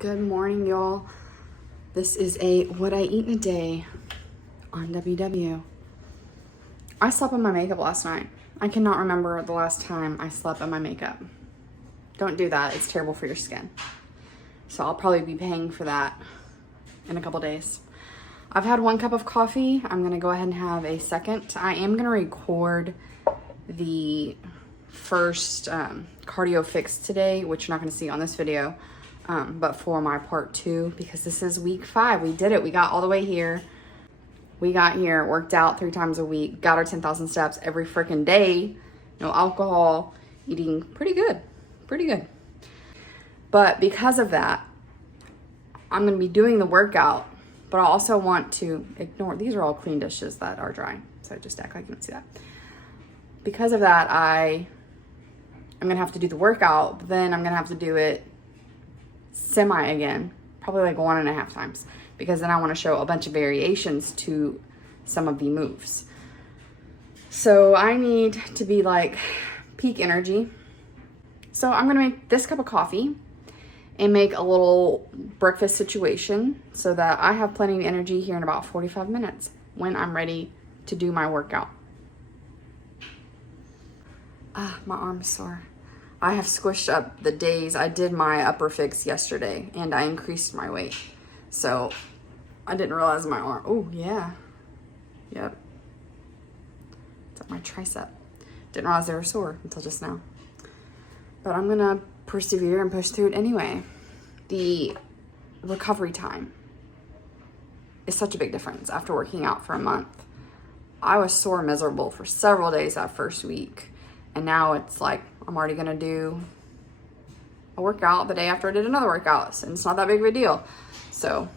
Good morning, y'all. This is a what I eat in a day on WW. I slept in my makeup last night. I cannot remember the last time I slept in my makeup. Don't do that. It's terrible for your skin. So I'll probably be paying for that in a couple days. I've had 1 cup of coffee. I'm gonna go ahead and have a second. I am gonna record the first cardio fix today, which you're not gonna see on this video. But for my part 2, because this is week 5, we did it. We got all the way here. We got here, worked out 3 times a week, got our 10,000 steps every freaking day, no alcohol, eating pretty good. But because of that, I'm gonna be doing the workout, but I also want to ignore, these are all clean dishes that are dry, so just act like you don't see that. Because of that, I'm gonna have to do the workout, but then I'm gonna have to do it semi again, probably like 1.5 times, because then I want to show a bunch of variations to some of the moves. So I need to be like peak energy. So I'm gonna make this cup of coffee and make a little breakfast situation so that I have plenty of energy here in about 45 minutes when I'm ready to do my workout. My arm's sore. I have squished up the days. I did my upper fix yesterday and I increased my weight. So I didn't realize my arm, oh yeah, yep. It's up my tricep. Didn't realize they were sore until just now. But I'm gonna persevere and push through it anyway. The recovery time is such a big difference after working out for a month. I was sore miserable for several days that first week. And now it's like, I'm already gonna do a workout the day after I did another workout. And it's not that big of a deal. So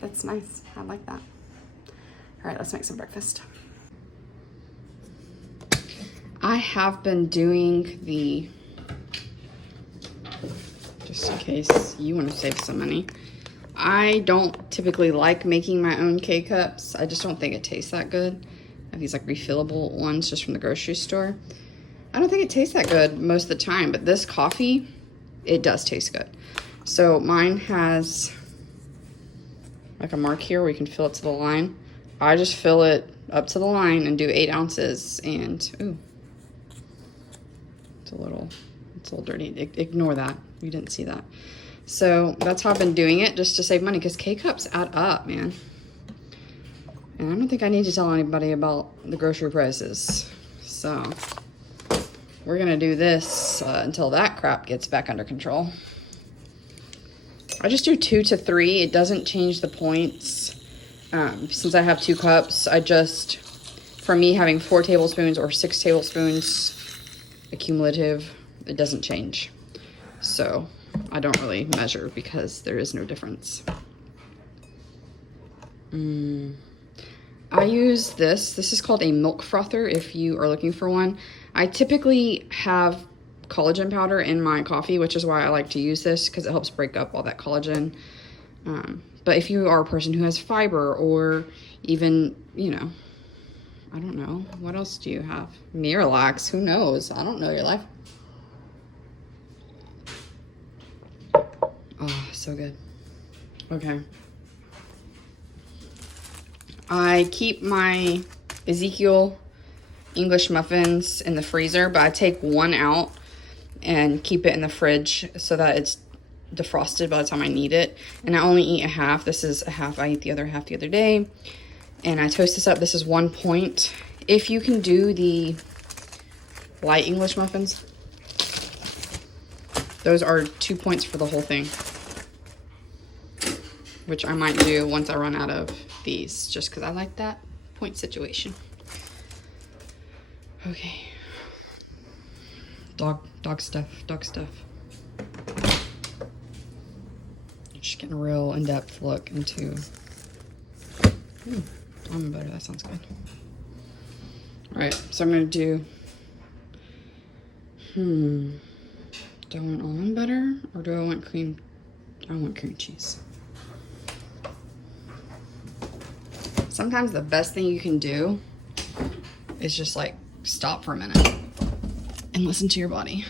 that's nice, I like that. All right, let's make some breakfast. I have been doing the, just in case you wanna save some money, I don't typically like making my own K-cups. I just don't think it tastes that good. I have these like refillable ones just from the grocery store. I don't think it tastes that good most of the time, but this coffee, it does taste good. So mine has like a mark here where you can fill it to the line. I just fill it up to the line and do 8 ounces and, ooh, it's a little dirty. Ignore that, you didn't see that. So that's how I've been doing it, just to save money, because K-cups add up, man. And I don't think I need to tell anybody about the grocery prices. So we're gonna do this until that crap gets back under control. I just do 2 to 3. It doesn't change the points. Since I have 2 cups, for me having 4 tablespoons or 6 tablespoons accumulative, it doesn't change. So I don't really measure because there is no difference. I use this. This is called a milk frother if you are looking for one. I typically have collagen powder in my coffee, which is why I like to use this, because it helps break up all that collagen. But if you are a person who has fiber, or even, you know, I don't know, what else do you have? Miralax, who knows? I don't know your life. Oh, so good. Okay. I keep my Ezekiel English muffins in the freezer, but I take 1 out and keep it in the fridge so that it's defrosted by the time I need it. And I only eat a half. This is a half. I eat the other half the other day. And I toast this up. This is 1 point. If you can do the light English muffins, those are 2 points for the whole thing, which I might do once I run out of these, just because I like that point situation. Okay. Dog stuff. Just getting a real in-depth look into almond butter. That sounds good. All right, so I'm gonna do, do I want almond butter or do I want cream? I want cream cheese. Sometimes the best thing you can do is just like stop for a minute and listen to your body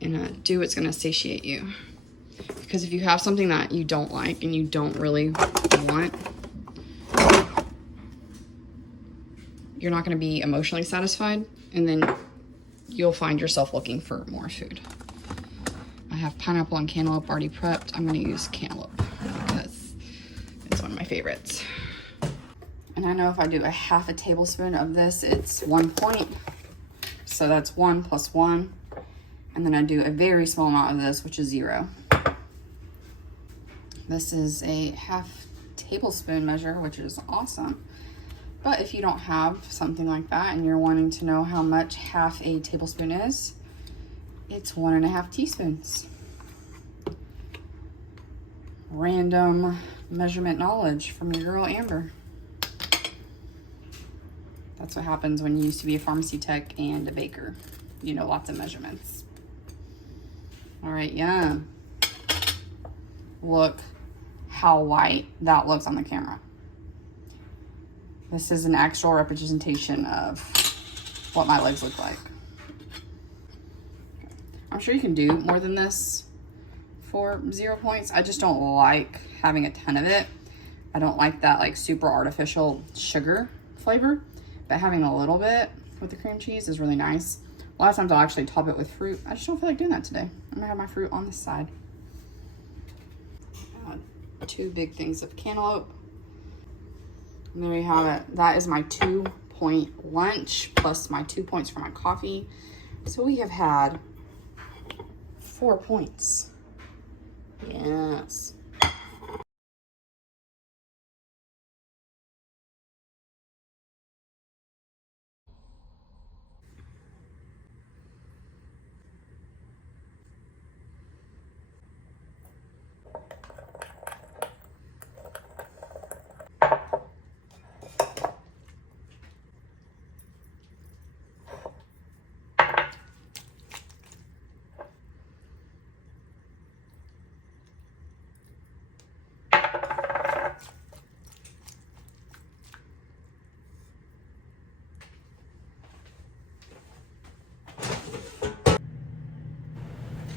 and do what's gonna satiate you. Because if you have something that you don't like and you don't really want, you're not going to be emotionally satisfied, and then you'll find yourself looking for more food. I have pineapple and cantaloupe already prepped. I'm going to use cantaloupe because it's one of my favorites. And I know if I do a half a tablespoon of this, it's 1 point. So that's 1 plus 1. And then I do a very small amount of this, which is 0. This is a half tablespoon measure, which is awesome. But if you don't have something like that and you're wanting to know how much half a tablespoon is, it's 1.5 teaspoons. Random measurement knowledge from your girl Amber. That's what happens when you used to be a pharmacy tech and a baker. You know lots of measurements. All right, yum. Look how white that looks on the camera. This is an actual representation of what my legs look like. I'm sure you can do more than this for 0 points. I just don't like having a ton of it. I don't like that like super artificial sugar flavor, but having a little bit with the cream cheese is really nice. A lot of times I'll actually top it with fruit. I just don't feel like doing that today. I'm gonna have my fruit on this side. 2 big things of cantaloupe. And there you have it. That is my 2-point lunch plus my 2 points for my coffee. So we have had 4 points. Yes.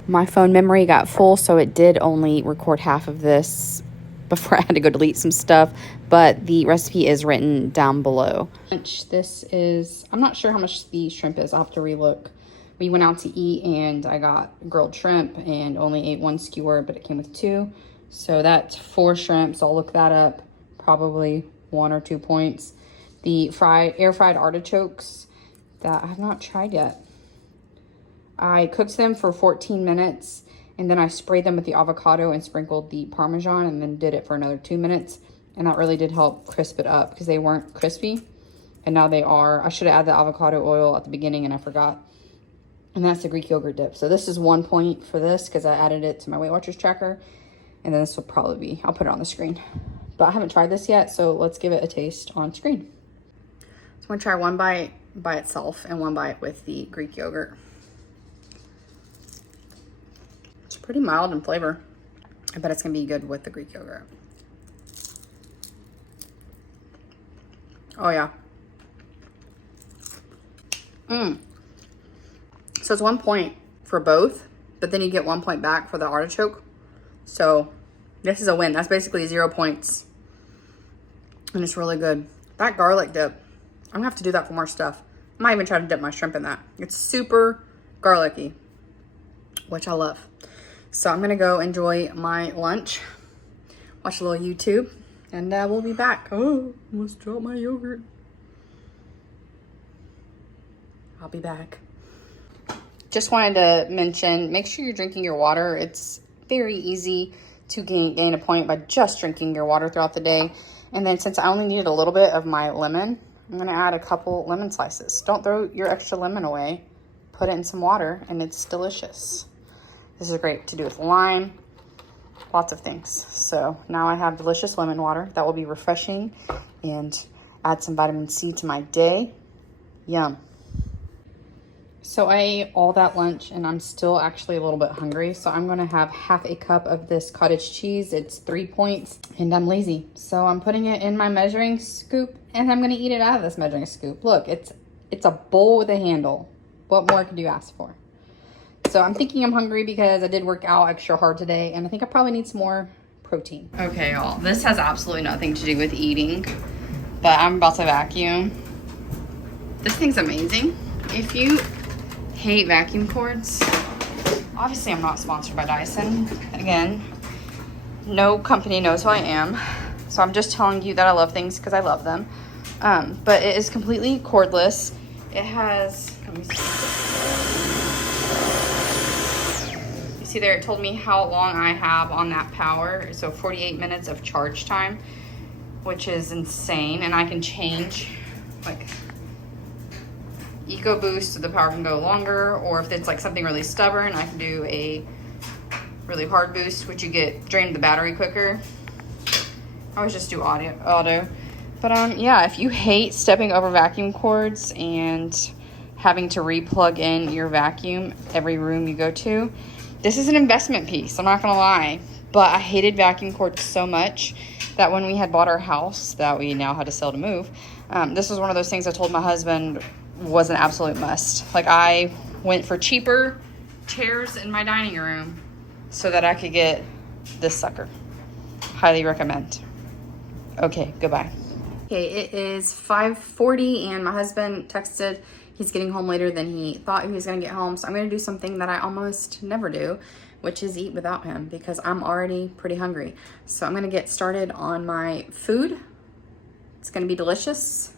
My phone memory got full, so it did only record half of this before I had to go delete some stuff, but the recipe is written down below. This is, I'm not sure how much the shrimp is. I'll have to relook. We went out to eat and I got grilled shrimp and only ate 1 skewer, but it came with 2. So that's 4 shrimps. I'll look that up. Probably 1 or 2 points. The air fried artichokes that I have not tried yet. I cooked them for 14 minutes and then I sprayed them with the avocado and sprinkled the parmesan and then did it for another 2 minutes. And that really did help crisp it up because they weren't crispy. And now they are. I should have added the avocado oil at the beginning and I forgot. And that's the Greek yogurt dip. So this is 1 point for this because I added it to my Weight Watchers tracker. And then this will probably be, I'll put it on the screen. But I haven't tried this yet, so let's give it a taste on screen. So I'm gonna try 1 bite by itself and 1 bite with the Greek yogurt. It's pretty mild in flavor. I bet it's gonna be good with the Greek yogurt. Oh yeah. So it's 1 point for both, but then you get 1 point back for the artichoke. So this is a win. That's basically 0 points. And it's really good. That garlic dip, I'm gonna have to do that for more stuff. I might even try to dip my shrimp in that. It's super garlicky, which I love. So I'm gonna go enjoy my lunch, watch a little YouTube, and we'll be back. Oh, almost dropped my yogurt. I'll be back. Just wanted to mention, make sure you're drinking your water. It's very easy to gain a point by just drinking your water throughout the day. And then since I only needed a little bit of my lemon, I'm gonna add a couple lemon slices. Don't throw your extra lemon away. Put it in some water and it's delicious. This is great to do with lime, lots of things. So now I have delicious lemon water that will be refreshing and add some vitamin C to my day. Yum. So I ate all that lunch and I'm still actually a little bit hungry. So I'm gonna have half a cup of this cottage cheese. It's 3 points and I'm lazy. So I'm putting it in my measuring scoop and I'm gonna eat it out of this measuring scoop. Look, it's a bowl with a handle. What more could you ask for? So I'm thinking I'm hungry because I did work out extra hard today, and I think I probably need some more protein. Okay, y'all, this has absolutely nothing to do with eating, but I'm about to vacuum. This thing's amazing. If you hate vacuum cords, obviously I'm not sponsored by Dyson. Again, no company knows who I am, so I'm just telling you that I love things because I love them. But it is completely cordless. It has, let me see. You see there, it told me how long I have on that power. So 48 minutes of charge time, which is insane. And I can change, like, Eco Boost so the power can go longer, or if it's like something really stubborn, I can do a really hard boost, which you get drain the battery quicker. I always just do auto. But yeah, if you hate stepping over vacuum cords and having to re-plug in your vacuum every room you go to, this is an investment piece, I'm not gonna lie. But I hated vacuum cords so much that when we had bought our house that we now had to sell to move, this was one of those things I told my husband was an absolute must. Like, I went for cheaper chairs in my dining room so that I could get this sucker. Highly recommend. Okay, goodbye. Okay, it is 5:40 and my husband texted he's getting home later than he thought he was gonna get home. So I'm gonna do something that I almost never do, which is eat without him because I'm already pretty hungry. So I'm gonna get started on my food. It's gonna be delicious.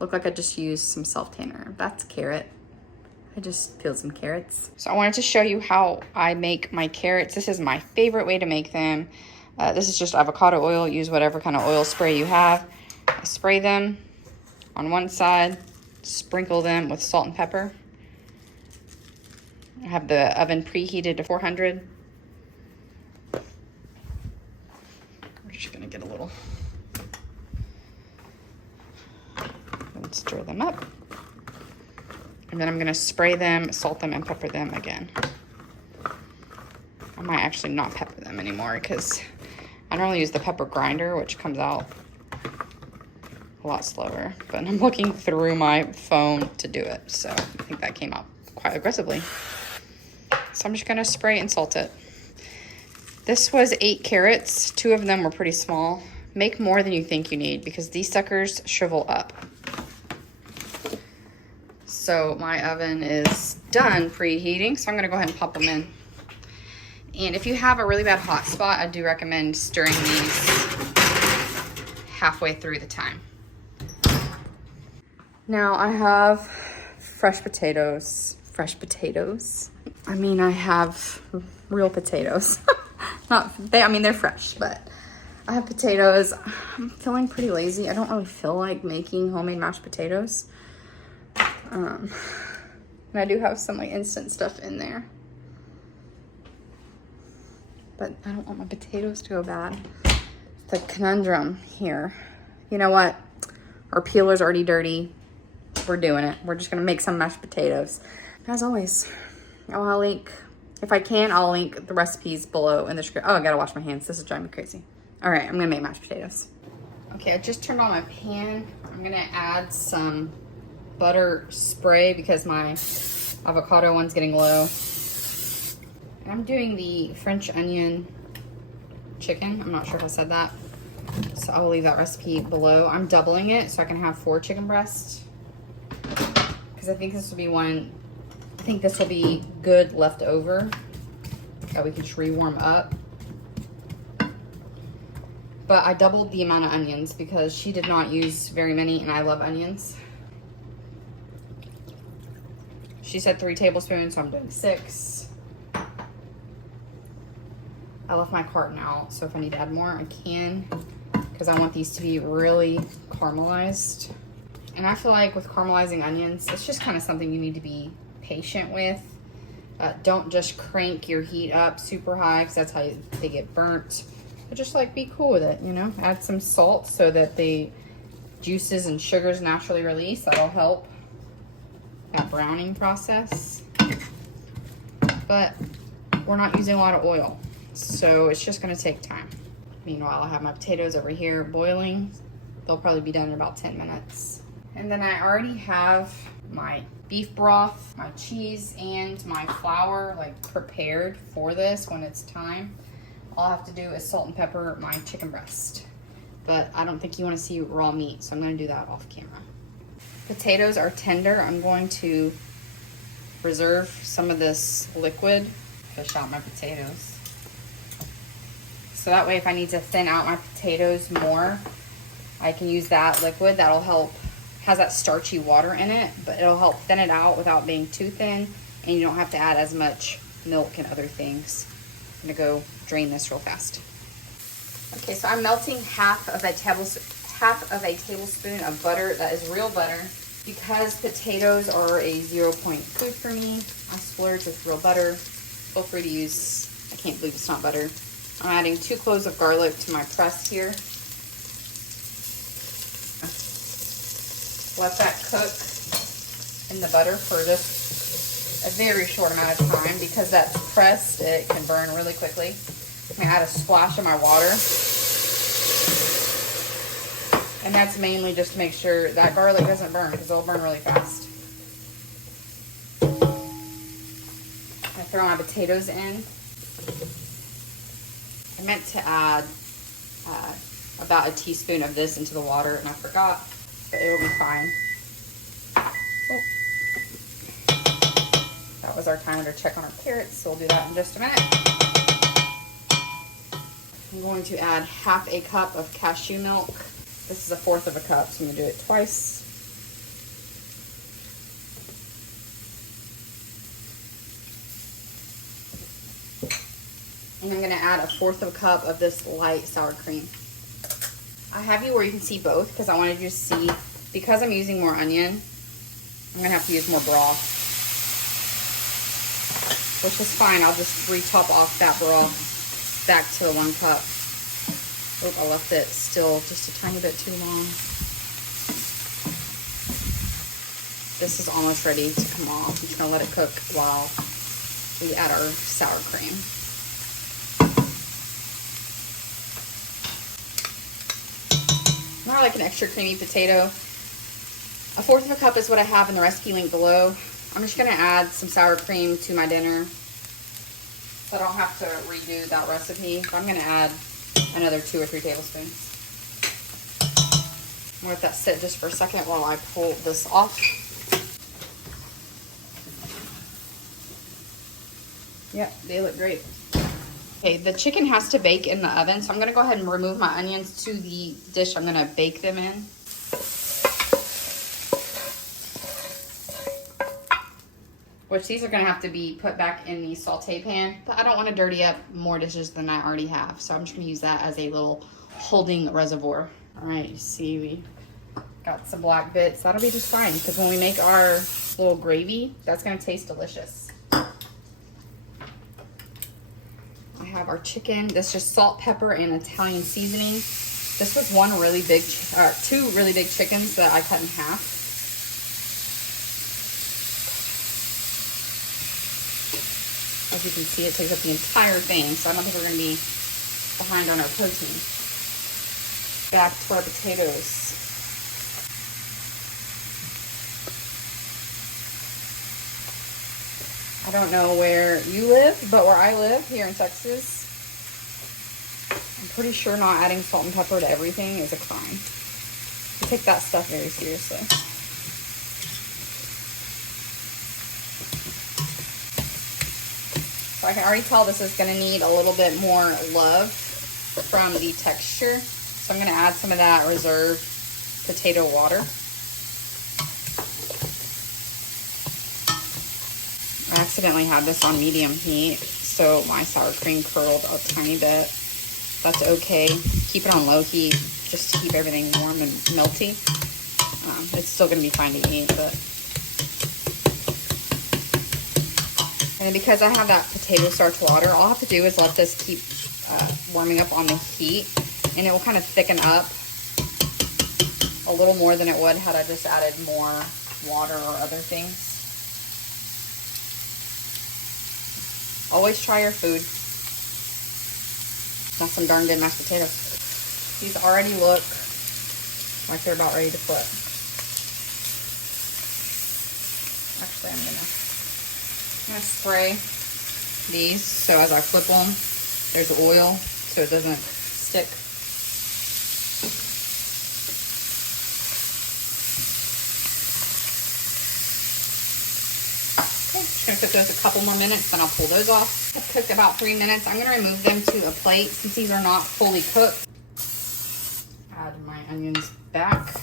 Look like I just used some self-tanner. That's carrot. I just peeled some carrots. So I wanted to show you how I make my carrots. This is my favorite way to make them. This is just avocado oil. Use whatever kind of oil spray you have. I spray them on one side, sprinkle them with salt and pepper. I have the oven preheated to 400. We're just gonna get a little, and stir them up. And then I'm gonna spray them, salt them, and pepper them again. I might actually not pepper them anymore because I normally use the pepper grinder, which comes out a lot slower, but I'm looking through my phone to do it, so I think that came out quite aggressively. So I'm just gonna spray and salt it. This was 8 carrots. 2 of them were pretty small. Make more than you think you need because these suckers shrivel up. So my oven is done preheating, so I'm gonna go ahead and pop them in. And if you have a really bad hot spot, I do recommend stirring these halfway through the time. Now I have fresh potatoes. Fresh potatoes? I mean, I have real potatoes. I mean, they're fresh, but I have potatoes. I'm feeling pretty lazy. I don't really feel like making homemade mashed potatoes. And I do have some like instant stuff in there. But I don't want my potatoes to go bad. The conundrum here. You know what? Our peeler's already dirty. We're doing it. We're just gonna make some mashed potatoes. As always, I'll link, if I can, I'll link the recipes below in the description. Oh, I gotta wash my hands. This is driving me crazy. All right, I'm gonna make mashed potatoes. Okay, I just turned on my pan. I'm gonna add some butter spray because my avocado one's getting low. And I'm doing the French onion chicken. I'm not sure if I said that. So I'll leave that recipe below. I'm doubling it so I can have 4 chicken breasts. Because I think this will be good left over that we can just rewarm up. But I doubled the amount of onions because she did not use very many and I love onions. She said 3 tablespoons, so I'm doing 6. I left my carton out, so if I need to add more, I can, because I want these to be really caramelized. And I feel like with caramelizing onions, it's just kind of something you need to be patient with. Don't just crank your heat up super high, because that's how they get burnt. But just like be cool with it, you know? Add some salt so that the juices and sugars naturally release. That'll help that browning process. But we're not using a lot of oil, so it's just gonna take time. Meanwhile, I have my potatoes over here boiling. They'll probably be done in about 10 minutes. And then I already have my beef broth, my cheese, and my flour like prepared for this when it's time. All I have to do is salt and pepper my chicken breast. But I don't think you want to see raw meat, so I'm going to do that off camera. Potatoes are tender. I'm going to reserve some of this liquid, fish out my potatoes. So that way if I need to thin out my potatoes more, I can use that liquid. That'll help, has that starchy water in it, but it'll help thin it out without being too thin, and you don't have to add as much milk and other things. I'm gonna go drain this real fast. Okay, so I'm melting half of a tablespoon of butter. That is real butter. Because potatoes are a 0 point food for me, I splurge with real butter. Feel free to use, I can't believe it's not butter. I'm adding 2 cloves of garlic to my press here. Let that cook in the butter for just a very short amount of time. Because that's pressed, it can burn really quickly. I'm gonna add a splash of my water. And that's mainly just to make sure that garlic doesn't burn, because it'll burn really fast. I throw my potatoes in. I meant to add about a teaspoon of this into the water, and I forgot, but it'll be fine. Oh. That was our timer to check on our carrots, so we'll do that in just a minute. I'm going to add half a cup of cashew milk. This is 1/4 of a cup, so I'm gonna do it twice. And I'm gonna add 1/4 of a cup of this light sour cream. I have you where you can see both, because I wanted you to see, because I'm using more onion, I'm gonna have to use more broth. Which is fine, I'll just re-top off that broth back to 1 cup. Oh, I left it still just a tiny bit too long. This is almost ready to come off. I'm just gonna let it cook while we add our sour cream. Now I like an extra creamy potato. 1/4 of a cup is what I have in the recipe link below. I'm just gonna add some sour cream to my dinner, so I don't have to redo that recipe. But I'm gonna add another 2 or 3 tablespoons. I'm gonna let that sit just for a second while I pull this off. Yep, they look great. Okay, the chicken has to bake in the oven, so I'm gonna go ahead and remove my onions to the dish I'm gonna bake them in. Which these are gonna have to be put back in the saute pan, but I don't wanna dirty up more dishes than I already have. So I'm just gonna use that as a little holding reservoir. All right, you see we got some black bits. That'll be just fine, because when we make our little gravy, that's gonna taste delicious. I have our chicken. This is just salt, pepper, and Italian seasoning. This was 2 really big chickens that I cut in half. As you can see, it takes up the entire thing, so I don't think we're going to be behind on our protein. Back to our potatoes. I don't know where you live, but where I live, here in Texas, I'm pretty sure not adding salt and pepper to everything is a crime. We take that stuff very seriously. So I can already tell this is going to need a little bit more love from the texture. So I'm going to add some of that reserved potato water. I accidentally had this on medium heat, so my sour cream curled a tiny bit. That's okay. Keep it on low heat just to keep everything warm and melty. It's still going to be fine to eat, but... And because I have that potato starch water, all I have to do is let this keep warming up on the heat, and it will kind of thicken up a little more than it would had I just added more water or other things. Always try your food. That's some darn good mashed potatoes. These already look like they're about ready to flip. actually, I'm gonna spray these so as I flip them, there's oil so it doesn't stick. Okay, just gonna cook those a couple more minutes, then I'll pull those off. I've cooked about 3 minutes. I'm gonna remove them to a plate since these are not fully cooked. Add my onions back.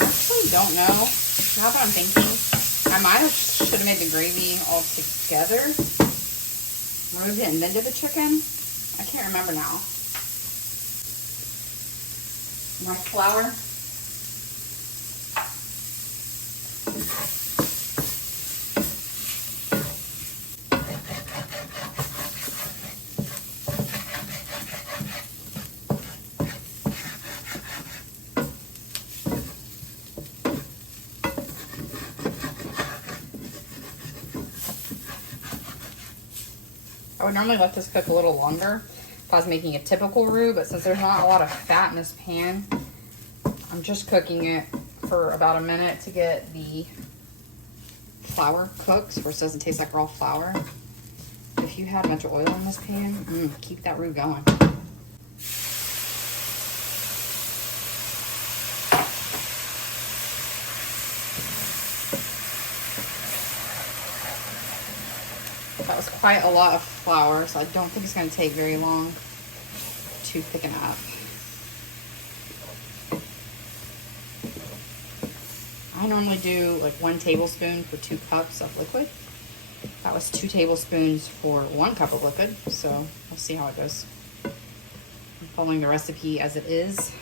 I actually don't know. Now that I'm thinking, I might have should have made the gravy all together. Removed it and then did the chicken. I can't remember now. My flour. I would normally let this cook a little longer if I was making a typical roux, but since there's not a lot of fat in this pan, I'm just cooking it for about a minute to get the flour cooked where it doesn't taste like raw flour. If you had a bunch of oil in this pan, keep that roux going. That was quite a lot of flour, so I don't think it's going to take very long to thicken up. I normally do like 1 tablespoon for 2 cups of liquid. That was 2 tablespoons for 1 cup of liquid, so we'll see how it goes. I'm following the recipe as it is.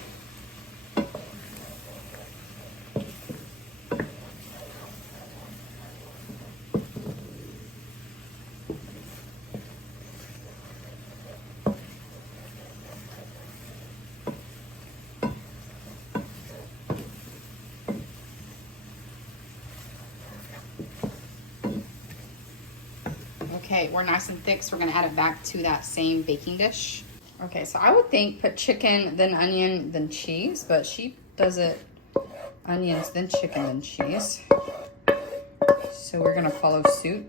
Okay, we're nice and thick, so we're gonna add it back to that same baking dish. Okay, so I would think put chicken, then onion, then cheese, but she does it onions, then chicken, then cheese. So we're gonna follow suit.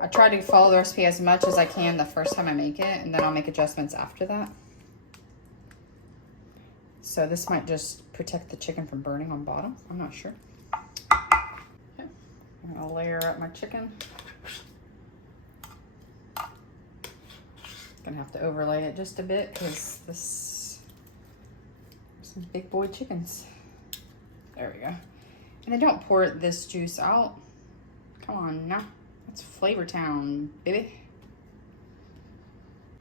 I try to follow the recipe as much as I can the first time I make it, and then I'll make adjustments after that. So this might just protect the chicken from burning on bottom. I'm not sure. Okay, I'm gonna layer up my chicken. Gonna have to overlay it just a bit because this some big boy chickens. There we go. And then don't pour this juice out. Come on now. That's Flavor Town, baby.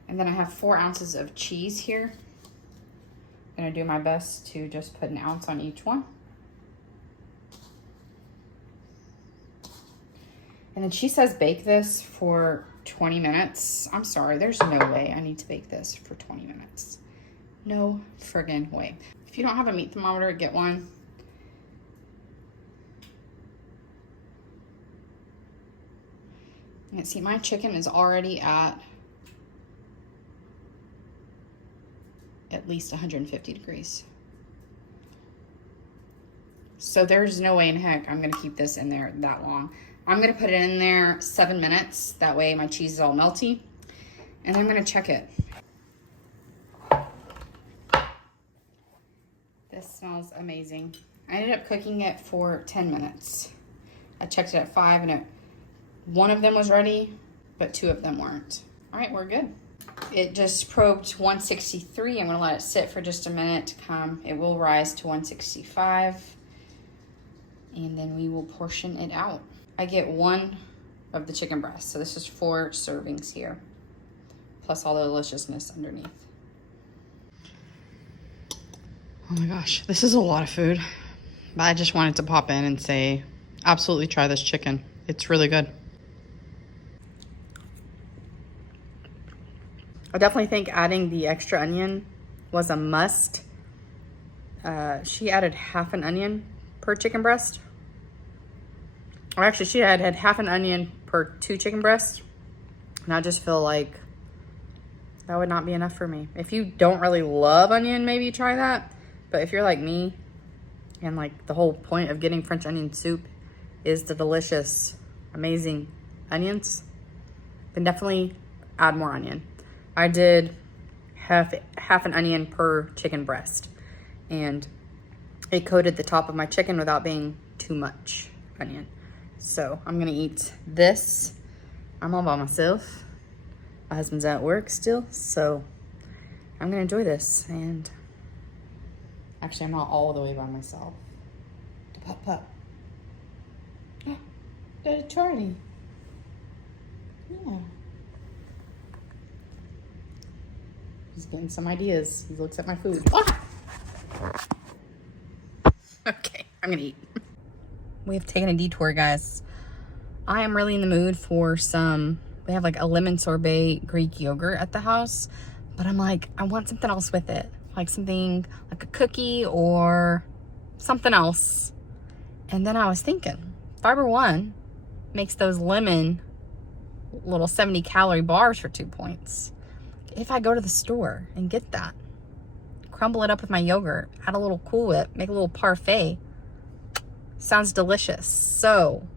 And then I have 4 ounces of cheese here. I'm gonna do my best to just put 1 ounce on each one. And then she says bake this for 20 minutes. I'm sorry, there's no way I need to bake this for 20 minutes. No friggin' way. If you don't have a meat thermometer, get one. And see, my chicken is already at least 150 degrees. So there's no way in heck I'm gonna keep this in there that long. I'm gonna put it in there 7 minutes. That way my cheese is all melty. And I'm gonna check it. This smells amazing. I ended up cooking it for 10 minutes. I checked it at 5 and one of them was ready, but 2 of them weren't. All right, we're good. It just probed 163. I'm gonna let it sit for just a minute to come. It will rise to 165. And then we will portion it out. I get 1 of the chicken breast. So this is 4 servings here, plus all the deliciousness underneath. Oh my gosh, this is a lot of food. But I just wanted to pop in and say, absolutely try this chicken. It's really good. I definitely think adding the extra onion was a must. She added half an onion per chicken breast. Or actually, she had half an onion per 2 chicken breasts. And I just feel like that would not be enough for me. If you don't really love onion, maybe try that. But if you're like me And like the whole point of getting French onion soup is the delicious, amazing onions. Then definitely add more onion. I did half an onion per chicken breast, and it coated the top of my chicken without being too much onion. So I'm gonna eat this. I'm all by myself. My husband's at work still, so I'm gonna enjoy this. And actually, I'm not all the way by myself. Pop, pop. Oh, there's Charlie. Yeah. He's getting some ideas. He looks at my food. Ah! Okay, I'm gonna eat. We have taken a detour, guys. I am really in the mood for some, we have like a lemon sorbet Greek yogurt at the house, but I'm like, I want something else with it. Like something like a cookie or something else. And then I was thinking, Fiber One makes those lemon little 70-calorie bars for 2 points. If I go to the store and get that, crumble it up with my yogurt, add a little Cool Whip, make a little parfait, sounds delicious. So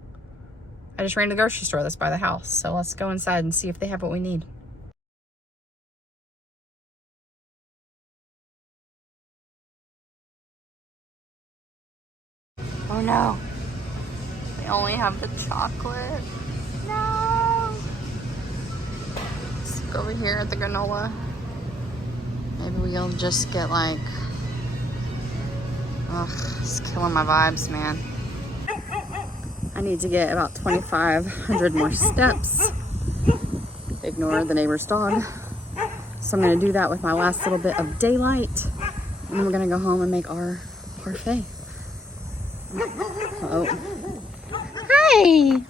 I just ran to the grocery store that's by the house. So let's go inside and see if they have what we need. Oh no, they only have the chocolate. No. Let's look over here at the granola. Maybe we'll just get like, ugh, it's killing my vibes, man. I need to get about 2,500 more steps. Ignore the neighbor's dog. So I'm gonna do that with my last little bit of daylight. And then we're gonna go home and make our parfait. Uh-oh. Hi!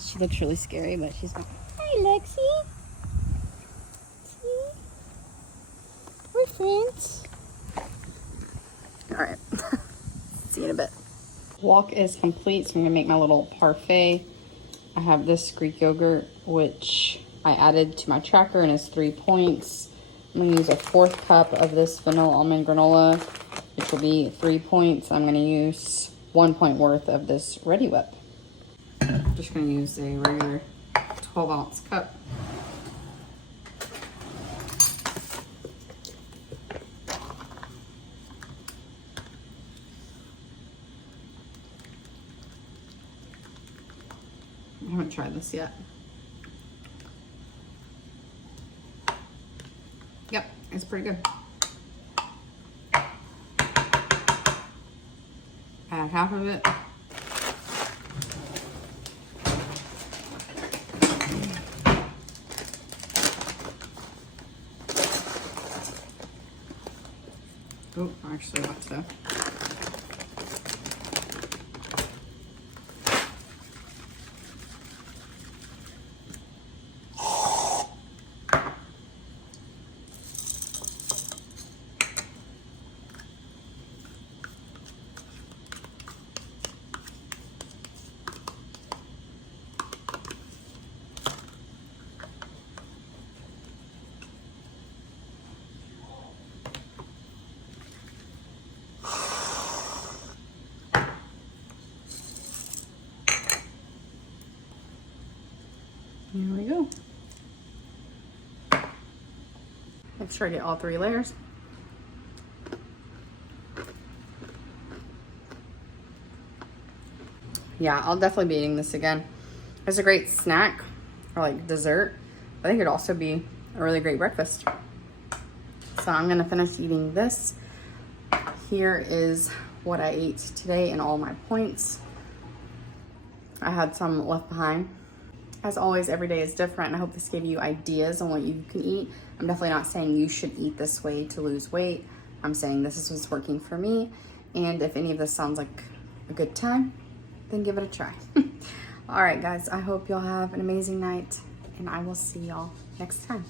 She looks really scary, but she's like, hi, Lexi. See? We're friends. All right. See you in a bit. Walk is complete, so I'm gonna make my little parfait. I have this Greek yogurt, which I added to my tracker and is 3 points. I'm gonna use a 4th cup of this vanilla almond granola, which will be 3 points. I'm gonna use 1 point worth of this Ready Whip. I'm just gonna use a regular 12-ounce cup. I haven't tried this yet. Yep, it's pretty good. Add half of it. Oh, actually, what to? Here we go. Make sure I get all 3 layers. Yeah, I'll definitely be eating this again. It's a great snack or like dessert. I think it'd also be a really great breakfast. So I'm gonna finish eating this. Here is what I ate today and all my points. I had some left behind. As always, every day is different. I hope this gave you ideas on what you can eat. I'm definitely not saying you should eat this way to lose weight. I'm saying this is what's working for me. And if any of this sounds like a good time, then give it a try. All right, guys, I hope y'all have an amazing night, and I will see y'all next time.